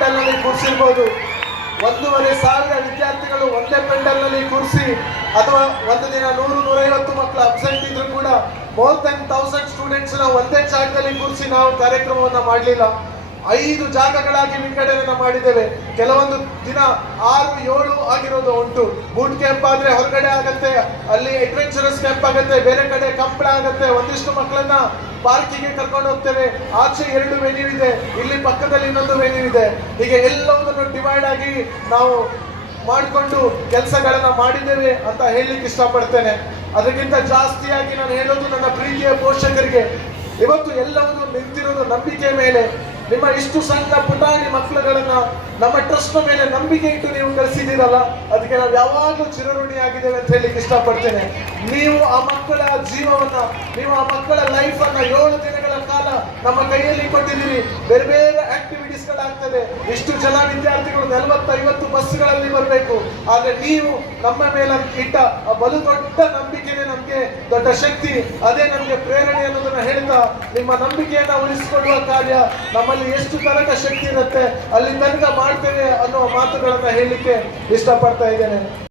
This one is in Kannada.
ಪೆಂಡಲ್ನಲ್ಲಿ ಕೂರಿಸಿರ್ಬೋದು. 1,500 ವಿದ್ಯಾರ್ಥಿಗಳು ಒಂದೇ ಪೆಂಡಲ್ನಲ್ಲಿ ಕೂರಿಸಿ, ಅಥವಾ ಒಂದು ದಿನ 100-150 ಮಕ್ಕಳು ಅಬ್ಸೆಂಟ್ ಇದ್ರು ಕೂಡ ಮೋರ್ ದೆನ್ 1000 ಸ್ಟೂಡೆಂಟ್ಸ್ ಒಂದೇ ಜಾಗದಲ್ಲಿ ಕೂರಿಸಿ ನಾವು ಕಾರ್ಯಕ್ರಮವನ್ನ ಮಾಡಲಿಲ್ಲ. 5 ಜಾಗಗಳಾಗಿ ವಿಂಗಡಣೆ ಮಾಡಿದ್ದೇವೆ. ಕೆಲವೊಂದು ದಿನ 6-7 ಆಗಿರೋದು ಉಂಟು. ಬೂಟ್ ಕ್ಯಾಂಪ್ ಆದ್ರೆ ಹೊರಗಡೆ ಆಗತ್ತೆ, ಅಲ್ಲಿ ಅಡ್ವೆಂಚರಸ್ ಕ್ಯಾಂಪ್ ಆಗತ್ತೆ, ಬೇರೆ ಕಡೆ ಕಂಬಳ ಆಗತ್ತೆ. ಒಂದಿಷ್ಟು ಮಕ್ಕಳನ್ನ ಪಾರ್ಕಿಗೆ ಕರ್ಕೊಂಡು ಹೋಗ್ತೇವೆ. ಆಚೆ 2 ವೆನ್ಯೂ ಇದೆ, ಇಲ್ಲಿ ಪಕ್ಕದಲ್ಲಿ ಇನ್ನೊಂದು ವೆನ್ಯೂ ಇದೆ. ಹೀಗೆ ಎಲ್ಲವುದನ್ನು ಡಿವೈಡ್ ಆಗಿ ನಾವು ಮಾಡಿಕೊಂಡು ಕೆಲಸಗಳನ್ನ ಮಾಡಿದ್ದೇವೆ ಅಂತ ಹೇಳಲಿಕ್ಕೆ ಇಷ್ಟಪಡ್ತೇನೆ. ಅದಕ್ಕಿಂತ ಜಾಸ್ತಿಯಾಗಿ ನಾನು ಹೇಳೋದು ನನ್ನ ಪ್ರೀತಿಯ ಪೋಷಕರಿಗೆ, ಇವತ್ತು ಎಲ್ಲವೂ ನಿಂತಿರೋದು ನಂಬಿಕೆ ಮೇಲೆ. ನಿಮ್ಮ ಇಷ್ಟು ಸಣ್ಣ ಪುಟಾಣಿ ಮಕ್ಕಳುಗಳನ್ನ ನಮ್ಮ ಟ್ರಸ್ಟ್ ಮೇಲೆ ನಂಬಿಕೆ ಇಟ್ಟು ನೀವು ಕಳಿಸಿದ್ದೀರಲ್ಲ, ಅದಕ್ಕೆ ನಾವು ಯಾವಾಗಲೂ ಚಿರಋಣಿಯಾಗಿದ್ದೇವೆ ಅಂತ ಹೇಳಲಿಕ್ಕೆ ಇಷ್ಟಪಡ್ತೇನೆ. ನೀವು ಆ ಮಕ್ಕಳ ಜೀವವನ್ನ, ನೀವು ಆ ಮಕ್ಕಳ ಲೈಫ್ ಅನ್ನ 7 ದಿನಗಳ ಕಾಲ ನಮ್ಮ ಕೈಯಲ್ಲಿ ಕೊಟ್ಟಿದ್ದೀರಿ. ಬೇರೆ ಬೇರೆ ಆಕ್ಟಿವಿಟೀಸ್ಗಳಾಗ್ತದೆ. ಇಷ್ಟು ಜನ ವಿದ್ಯಾರ್ಥಿಗಳು 40-50 ಬಸ್ಗಳಲ್ಲಿ ಬರಬೇಕು. ಆದ್ರೆ ನೀವು ನಮ್ಮ ಮೇಲೆ ಇಟ್ಟ ಆ ಬಲು ದೊಡ್ಡ ನಂಬಿಕೆನೇ ನಮ್ಗೆ ದೊಡ್ಡ ಶಕ್ತಿ, ಅದೇ ನಮ್ಗೆ ಪ್ರೇರಣೆ ಅನ್ನೋದನ್ನ ಹೇಳ್ತಾ, ನಿಮ್ಮ ನಂಬಿಕೆಯನ್ನ ಉಳಿಸಿಕೊಳ್ಳುವ ಕಾರ್ಯ ನಮ್ಮಲ್ಲಿ ಎಷ್ಟು ತನಕ ಶಕ್ತಿ ಇರುತ್ತೆ ಅಲ್ಲಿ ತನಕ ಮಾಡ್ತೇವೆ ಅನ್ನೋ ಮಾತುಗಳನ್ನ ಹೇಳಲಿಕ್ಕೆ ಇಷ್ಟಪಡ್ತಾ ಇದ್ದೇನೆ.